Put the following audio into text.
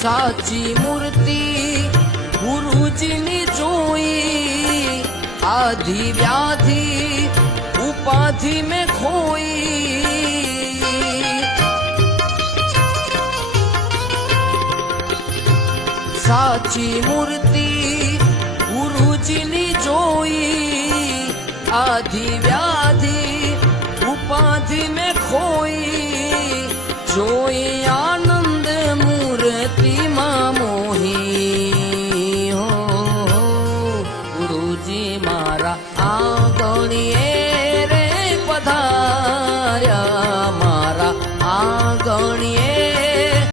સાચી મૂર્તિ ગુરુજીની જોઈ, આધિ વ્યાધિ ઉપાધિ મેં ખોઈ। સાચી મૂર્તિ ગુરુજીની જોઈ, આધિ વ્યાધિ